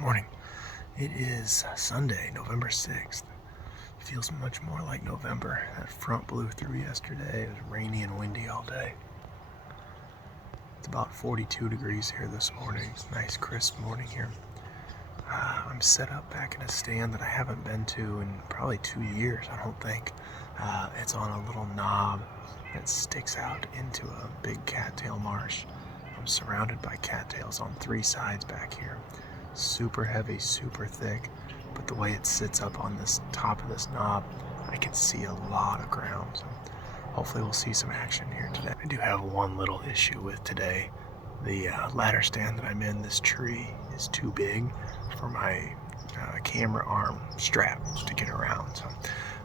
Morning. It is Sunday, November 6th. Feels much more like November. That front blew through yesterday. It was rainy and windy all day. It's about 42 degrees here this morning. Nice crisp morning here. I'm set up back in a stand that I haven't been to in probably 2 years, I don't think. It's on a little knob that sticks out into a big cattail marsh. I'm surrounded by cattails on 3 sides back here. Super heavy, super thick, but the way it sits up on this top of this knob, I can see a lot of ground. So hopefully we'll see some action here today. I do have one little issue with today. The ladder stand that I'm in, this tree is too big for my camera arm strap to get around. So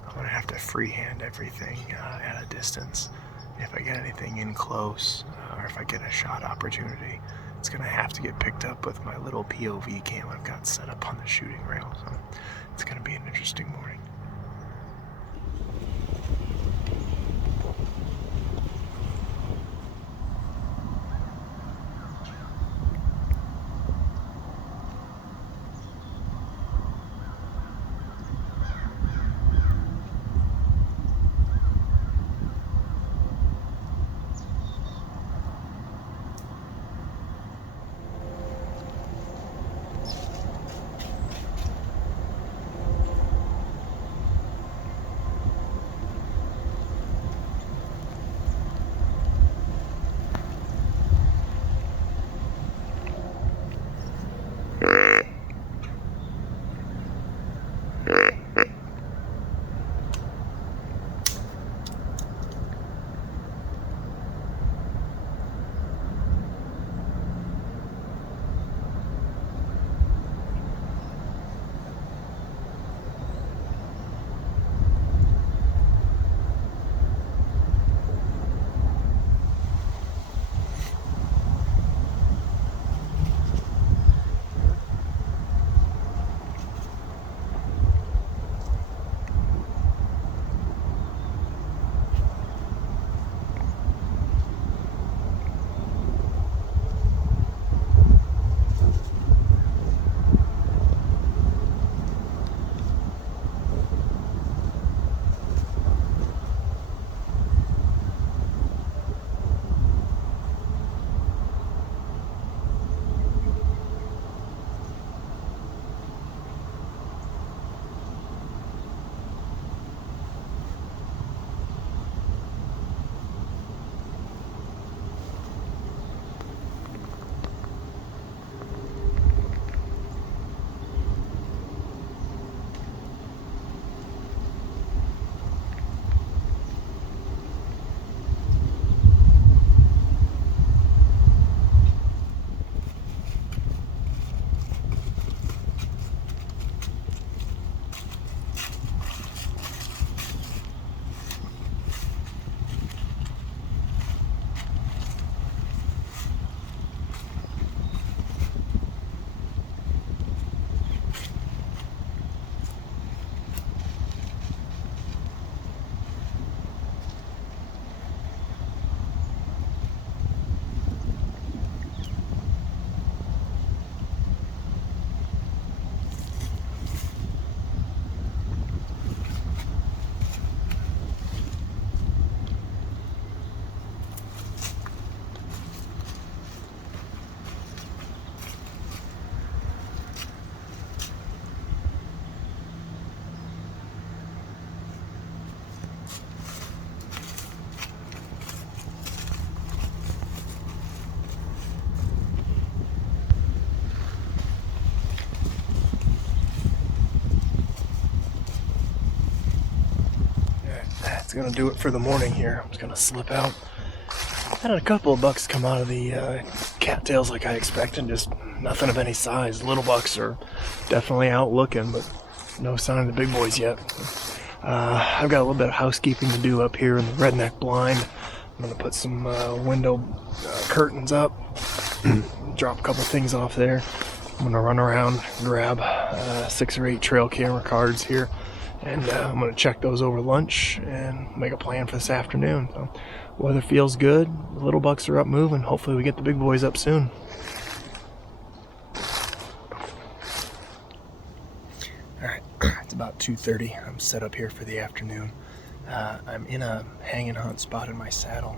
I'm gonna have to freehand everything at a distance. If I get anything in close, or if I get a shot opportunity, it's gonna have to get picked up with my little POV cam I've got set up on the shooting rail. So it's gonna be an interesting morning. That's gonna do it for the morning here. I'm just gonna slip out. Had a couple of bucks come out of the cattails like I expected, just nothing of any size. Little bucks are definitely out looking, but no sign of the big boys yet. I've got a little bit of housekeeping to do up here in the redneck blind. I'm gonna put some window curtains up, drop a couple things off there. I'm gonna run around, grab 6 or 8 trail camera cards here, and I'm gonna check those over lunch and make a plan for this afternoon. So weather feels good, the little bucks are up moving. Hopefully we get the big boys up soon. about 2:30. I'm set up here for the afternoon. I'm in a hang and hunt spot in my saddle.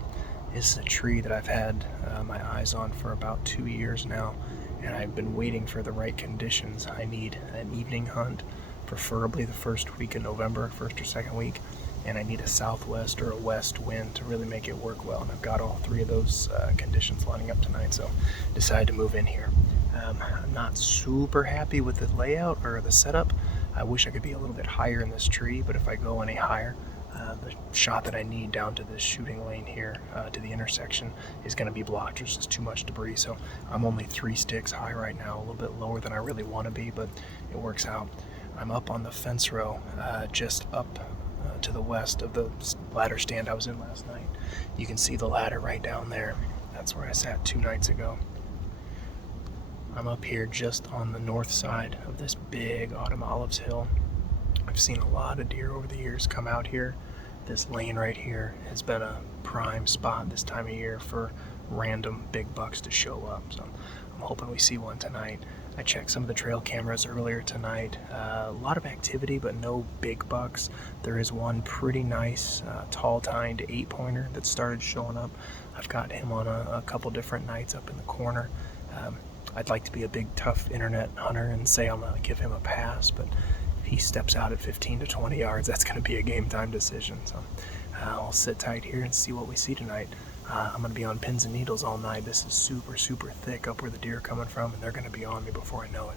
This is a tree that I've had my eyes on for about 2 years now, and I've been waiting for the right conditions. I need an evening hunt, preferably the first week in November, first or second week, and I need a southwest or a west wind to really make it work well, and I've got all three of those conditions lining up tonight, so decided to move in here. I'm not super happy with the layout or the setup. I wish I could be a little bit higher in this tree, but if I go any higher, the shot that I need down to this shooting lane here to the intersection is going to be blocked. There's just too much debris, so I'm only 3 sticks high right now, a little bit lower than I really want to be, but it works out. I'm up on the fence row, just up to the west of the ladder stand I was in last night. You can see the ladder right down there. That's where I sat 2 nights ago. I'm up here just on the north side of this big autumn olives hill. I've seen a lot of deer over the years come out here. This lane right here has been a prime spot this time of year for random big bucks to show up. So I'm hoping we see one tonight. I checked some of the trail cameras earlier tonight. A lot of activity, but no big bucks. There is one pretty nice tall tined 8-pointer that started showing up. I've got him on a couple different nights up in the corner. I'd like to be a big tough internet hunter and say I'm gonna give him a pass, but if he steps out at 15 to 20 yards, that's gonna be a game time decision. So I'll sit tight here and see what we see tonight. I'm gonna be on pins and needles all night. This is super, super thick up where the deer are coming from, and they're gonna be on me before I know it.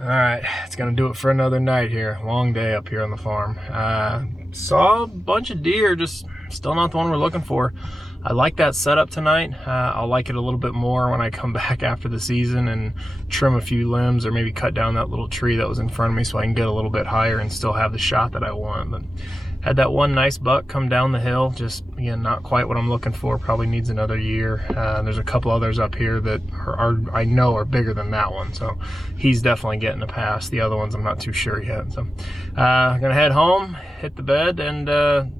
All right, it's gonna do it for another night here. Long day up here on the farm. Saw a bunch of deer, just still not the one we're looking for. I like that setup tonight. I'll like it a little bit more when I come back after the season and trim a few limbs, or maybe cut down that little tree that was in front of me so I can get a little bit higher and still have the shot that I want. But had that one nice buck come down the hill, just again, not quite what I'm looking for. Probably needs another year. There's a couple others up here that are I know are bigger than that one, so he's definitely getting a pass. The other ones I'm not too sure yet. So I'm gonna head home, hit the bed, and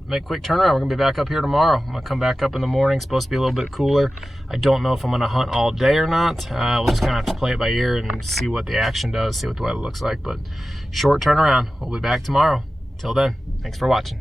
make a quick turnaround. We're gonna be back up here tomorrow. I'm gonna come back up in the morning. It's supposed to be a little bit cooler. I don't know if I'm gonna hunt all day or not. We'll just kind of have to play it by ear and see what the action does, see what the weather looks like. But short turnaround. We'll be back tomorrow. Till then, thanks for watching.